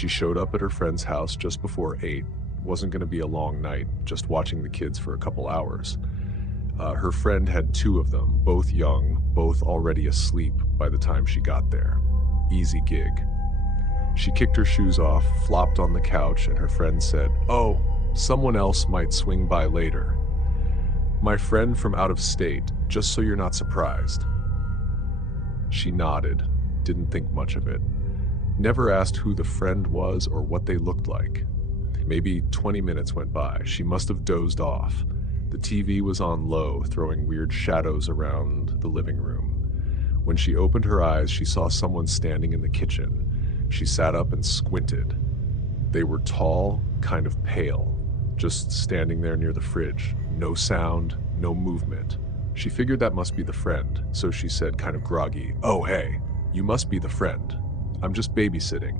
She showed up at her friend's house just before 8. Wasn't going to be a long night, just watching the kids for a couple hours. Her friend had two of them, both young, both already asleep by the time she got there. Easy gig. She kicked her shoes off, flopped on the couch, and her friend said, "Oh, someone else might swing by later. My friend from out of state, just so you're not surprised." She nodded, didn't think much of it. Never asked who the friend was or what they looked like. Maybe 20 minutes went by. She must have dozed off. The TV was on low, throwing weird shadows around the living room. When she opened her eyes, she saw someone standing in the kitchen. She sat up and squinted. They were tall, kind of pale, just standing there near the fridge. No sound, no movement. She figured that must be the friend, so she said kind of groggy, "Oh hey, you must be the friend. I'm just babysitting."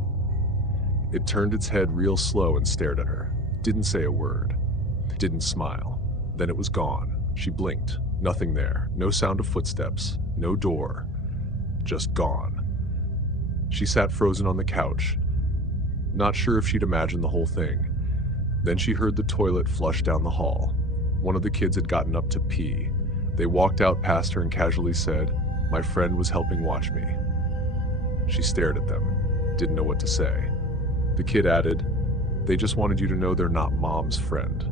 It turned its head real slow and stared at her. Didn't say a word. Didn't smile. Then it was gone. She blinked. Nothing there. No sound of footsteps. No door. Just gone. She sat frozen on the couch, not sure if she'd imagined the whole thing. Then she heard the toilet flush down the hall. One of the kids had gotten up to pee. They walked out past her and casually said, "My friend was helping watch me." She stared at them. Didn't know what to say. The kid added, "They just wanted you to know they're not Mom's friend."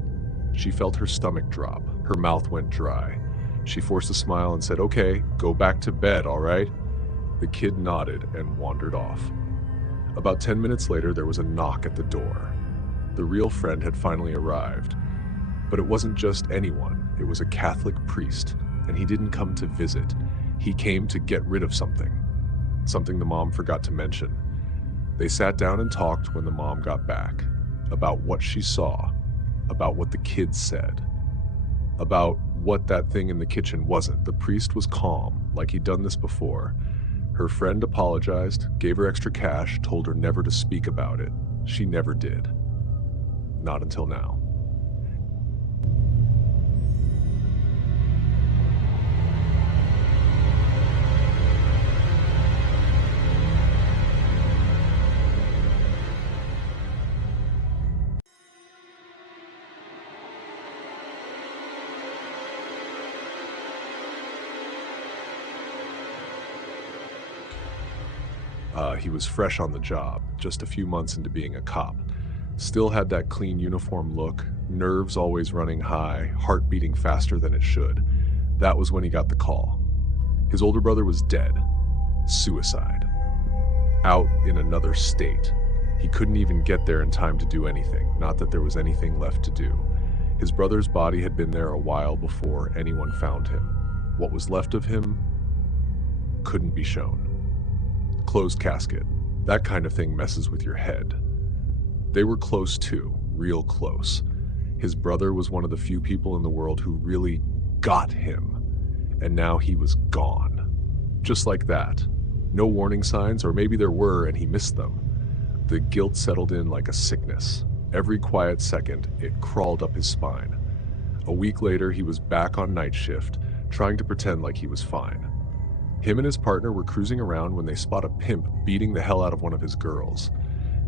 She felt her stomach drop. Her mouth went dry. She forced a smile and said, "Okay, go back to bed, all right?" The kid nodded and wandered off. About 10 minutes later, there was a knock at the door. The real friend had finally arrived. But it wasn't just anyone. It was a Catholic priest, and he didn't come to visit. He came to get rid of something. Something the mom forgot to mention. They sat down and talked when the mom got back. About what she saw. About what the kids said. About what that thing in the kitchen wasn't. The priest was calm, like he'd done this before. Her friend apologized, gave her extra cash, told her never to speak about it. She never did. Not until now. He was fresh on the job, just a few months into being a cop. Still had that clean uniform look, nerves always running high, heart beating faster than it should. That was when he got the call. His older brother was dead. Suicide. Out in another state. He couldn't even get there in time to do anything, not that there was anything left to do. His brother's body had been there a while before anyone found him. What was left of him couldn't be shown. Closed casket. That kind of thing messes with your head. They were close too, real close. His brother was one of the few people in the world who really got him, and now he was gone. Just like that. No warning signs, or maybe there were and he missed them. The guilt settled in like a sickness. Every quiet second, it crawled up his spine. A week later, he was back on night shift, trying to pretend like he was fine. Him and his partner were cruising around when they spot a pimp beating the hell out of one of his girls.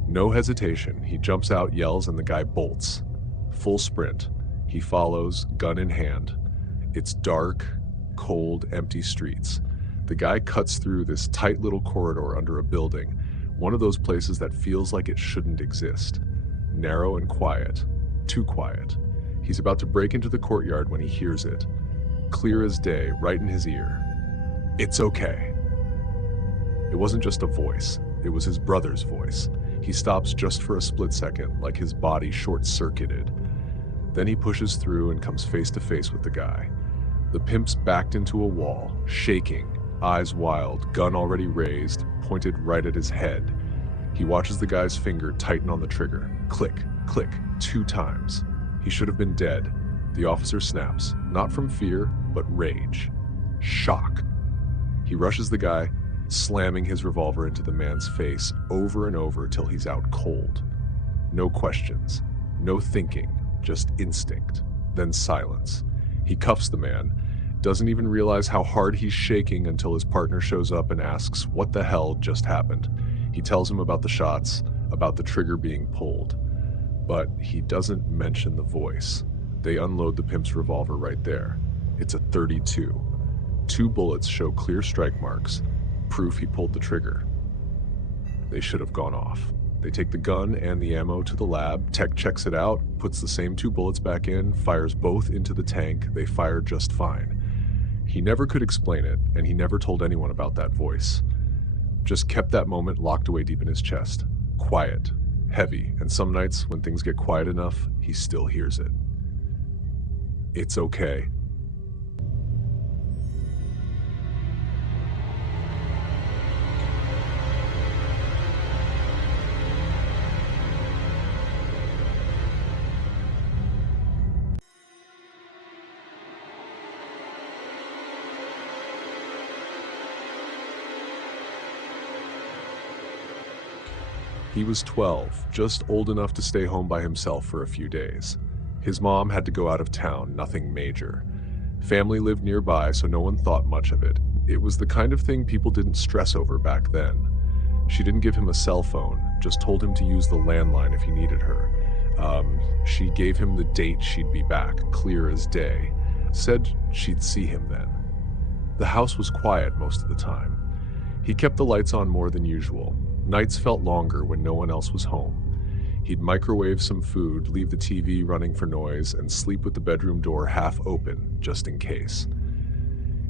No hesitation, he jumps out, yells, and the guy bolts. Full sprint. He follows, gun in hand. It's dark, cold, empty streets. The guy cuts through this tight little corridor under a building, one of those places that feels like it shouldn't exist. Narrow and quiet. Too quiet. He's about to break into the courtyard when he hears it. Clear as day, right in his ear. "It's okay." It wasn't just a voice. It was his brother's voice. He stops just for a split second, like his body short-circuited. Then he pushes through and comes face to face with the guy. The pimp's backed into a wall, shaking, eyes wild, gun already raised, pointed right at his head. He watches the guy's finger tighten on the trigger. Click, click, 2 times. He should have been dead. The officer snaps, not from fear, but rage. Shock. He rushes the guy, slamming his revolver into the man's face over and over till he's out cold. No questions, no thinking, just instinct, then silence. He cuffs the man, doesn't even realize how hard he's shaking until his partner shows up and asks what the hell just happened. He tells him about the shots, about the trigger being pulled, but he doesn't mention the voice. They unload the pimp's revolver right there. It's a .32. 2 bullets show clear strike marks, proof he pulled the trigger. They should have gone off. They take the gun and the ammo to the lab. Tech checks it out, puts the same 2 bullets back in, fires both into the tank. They fire just fine. He never could explain it, and he never told anyone about that voice. Just kept that moment locked away deep in his chest. Quiet, heavy, and some nights when things get quiet enough, he still hears it. It's okay. He was 12, just old enough to stay home by himself for a few days. His mom had to go out of town, nothing major. Family lived nearby, so no one thought much of it. It was the kind of thing people didn't stress over back then. She didn't give him a cell phone, just told him to use the landline if he needed her. She gave him the date she'd be back, clear as day. Said she'd see him then. The house was quiet most of the time. He kept the lights on more than usual. Nights felt longer when no one else was home. He'd microwave some food, leave the TV running for noise, and sleep with the bedroom door half open, just in case.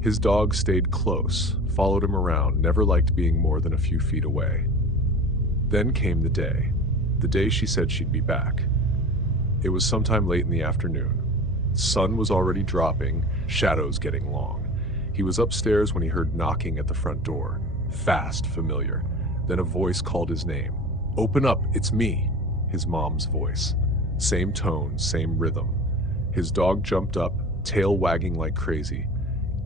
His dog stayed close, followed him around, never liked being more than a few feet away. Then came the day she said she'd be back. It was sometime late in the afternoon. Sun was already dropping, shadows getting long. He was upstairs when he heard knocking at the front door. Fast, familiar. Then a voice called his name. "Open up, it's me." His mom's voice. Same tone, same rhythm. His dog jumped up, tail wagging like crazy.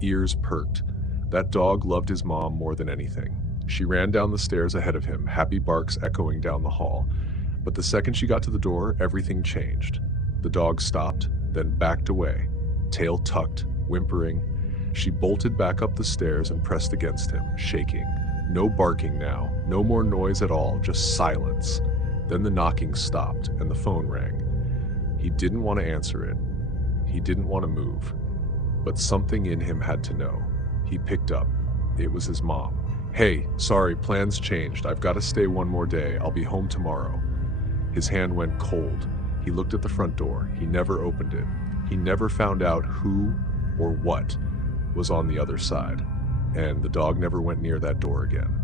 Ears perked. That dog loved his mom more than anything. She ran down the stairs ahead of him, happy barks echoing down the hall. But the second she got to the door, everything changed. The dog stopped, then backed away, tail tucked, whimpering. She bolted back up the stairs and pressed against him, shaking. No barking now, no more noise at all, just silence. Then the knocking stopped and the phone rang. He didn't want to answer it. He didn't want to move. But something in him had to know. He picked up. It was his mom. "Hey, sorry, plans changed. I've got to stay one more day. I'll be home tomorrow." His hand went cold. He looked at the front door. He never opened it. He never found out who or what was on the other side. And the dog never went near that door again.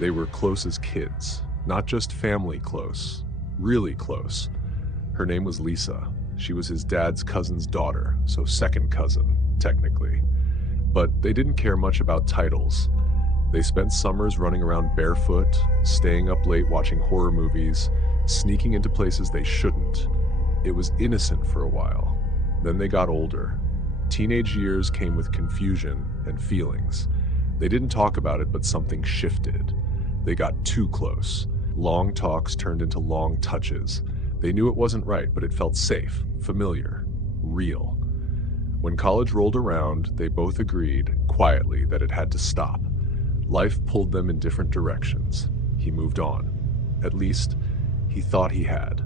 They were close as kids, not just family close, really close. Her name was Lisa. She was his dad's cousin's daughter, so second cousin, technically. But they didn't care much about titles. They spent summers running around barefoot, staying up late watching horror movies, sneaking into places they shouldn't. It was innocent for a while. Then they got older. Teenage years came with confusion and feelings. They didn't talk about it, but something shifted. They got too close. Long talks turned into long touches. They knew it wasn't right, but it felt safe, familiar, real. When college rolled around, they both agreed, quietly, that it had to stop. Life pulled them in different directions. He moved on. At least, he thought he had.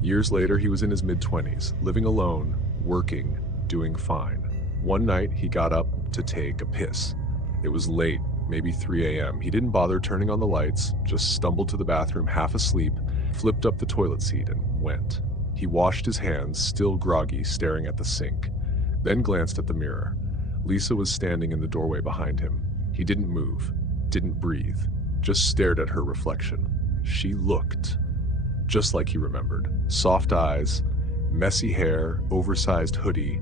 Years later, he was in his mid-20s, living alone, working, doing fine. One night, he got up to take a piss. It was late, maybe 3 a.m. He didn't bother turning on the lights, just stumbled to the bathroom half asleep, flipped up the toilet seat, and went. He washed his hands, still groggy, staring at the sink, then glanced at the mirror. Lisa was standing in the doorway behind him. He didn't move, didn't breathe, just stared at her reflection. She looked just like he remembered. Soft eyes, messy hair, oversized hoodie.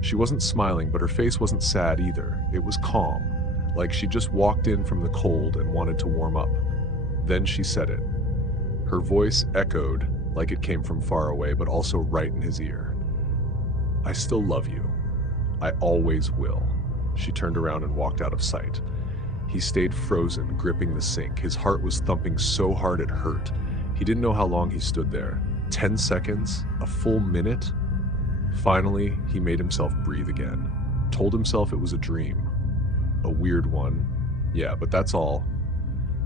She wasn't smiling, but her face wasn't sad either. It was calm, like she just walked in from the cold and wanted to warm up. Then she said it. Her voice echoed like it came from far away, but also right in his ear. "I still love you. I always will. She turned around and walked out of sight. He stayed frozen, gripping the sink. His heart was thumping so hard it hurt. He didn't know how long he stood there. 10 seconds? A full minute? Finally, he made himself breathe again. Told himself it was a dream. A weird one. Yeah, but that's all.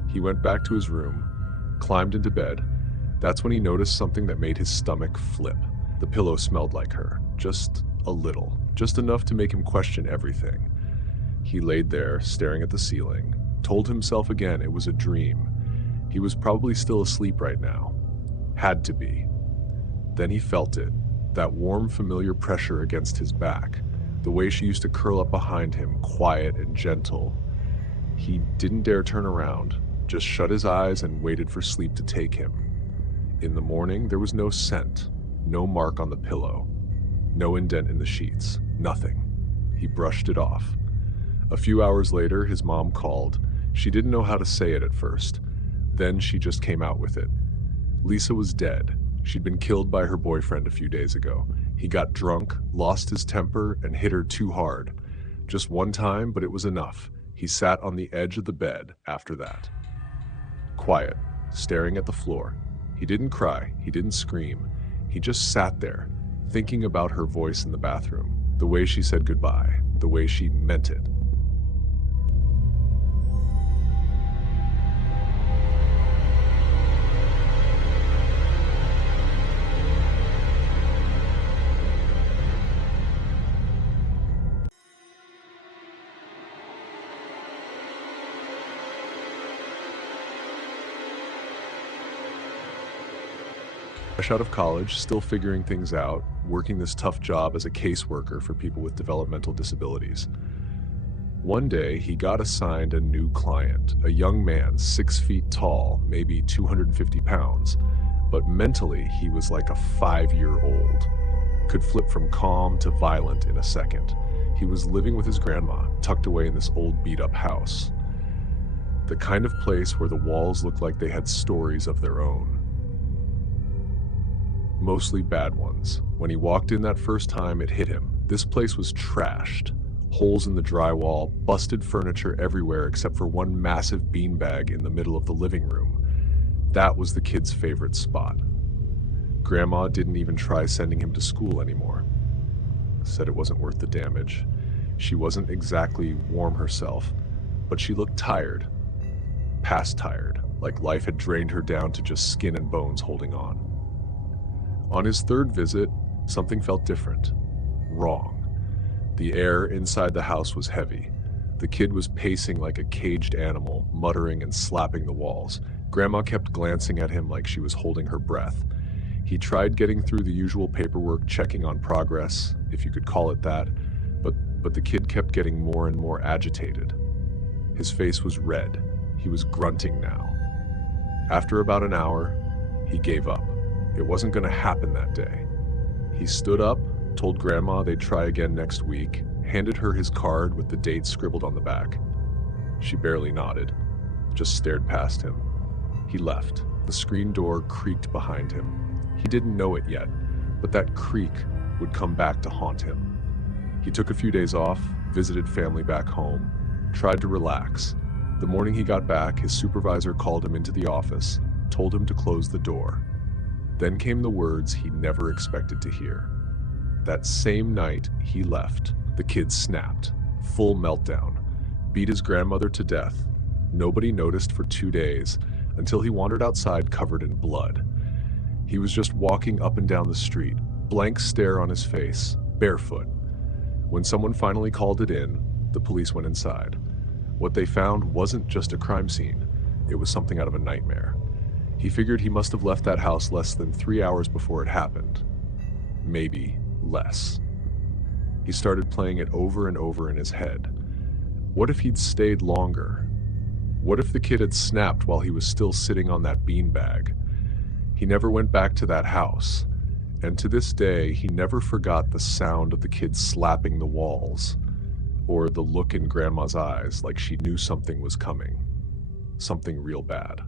He went back to his room, climbed into bed. That's when he noticed something that made his stomach flip. The pillow smelled like her. Just a little. Just enough to make him question everything. He laid there, staring at the ceiling. Told himself again it was a dream. He was probably still asleep right now. Had to be. Then he felt it. That warm, familiar pressure against his back. The way she used to curl up behind him, quiet and gentle. He didn't dare turn around, just shut his eyes and waited for sleep to take him. In the morning, there was no scent, no mark on the pillow, no indent in the sheets, nothing. He brushed it off. A few hours later, his mom called. She didn't know how to say it at first. Then she just came out with it. Lisa was dead. She'd been killed by her boyfriend a few days ago. He got drunk, lost his temper, and hit her too hard. Just one time, but it was enough. He sat on the edge of the bed after that. Quiet, staring at the floor. He didn't cry, he didn't scream. He just sat there, thinking about her voice in the bathroom, the way she said goodbye, the way she meant it. Fresh out of college, still figuring things out, working this tough job as a caseworker for people with developmental disabilities. One day, he got assigned a new client, a young man, 6 feet tall, maybe 250 pounds, but mentally he was like a 5-year-old. Could flip from calm to violent in a second. He was living with his grandma, tucked away in this old beat-up house. The kind of place where the walls looked like they had stories of their own. Mostly bad ones. When he walked in that first time, it hit him. This place was trashed. Holes in the drywall, busted furniture everywhere except for one massive beanbag in the middle of the living room. That was the kid's favorite spot. Grandma didn't even try sending him to school anymore. Said it wasn't worth the damage. She wasn't exactly warm herself, but she looked tired. Past tired, like life had drained her down to just skin and bones holding on. On his third visit, something felt different. Wrong. The air inside the house was heavy. The kid was pacing like a caged animal, muttering and slapping the walls. Grandma kept glancing at him like she was holding her breath. He tried getting through the usual paperwork, checking on progress, if you could call it that, but the kid kept getting more and more agitated. His face was red. He was grunting now. After about an hour, he gave up. It wasn't going to happen that day. He stood up, told Grandma they'd try again next week, handed her his card with the date scribbled on the back. She barely nodded, just stared past him. He left. The screen door creaked behind him. He didn't know it yet, but that creak would come back to haunt him. He took a few days off, visited family back home, tried to relax. The morning he got back, his supervisor called him into the office, told him to close the door. Then came the words he never expected to hear. That same night, he left. The kid snapped. Full meltdown. Beat his grandmother to death. Nobody noticed for 2 days, until he wandered outside covered in blood. He was just walking up and down the street, blank stare on his face, barefoot. When someone finally called it in, the police went inside. What they found wasn't just a crime scene. It was something out of a nightmare. He figured he must have left that house less than 3 hours before it happened. Maybe less. He started playing it over and over in his head. What if he'd stayed longer? What if the kid had snapped while he was still sitting on that beanbag? He never went back to that house, and to this day, he never forgot the sound of the kid slapping the walls, or the look in Grandma's eyes like she knew something was coming. Something real bad.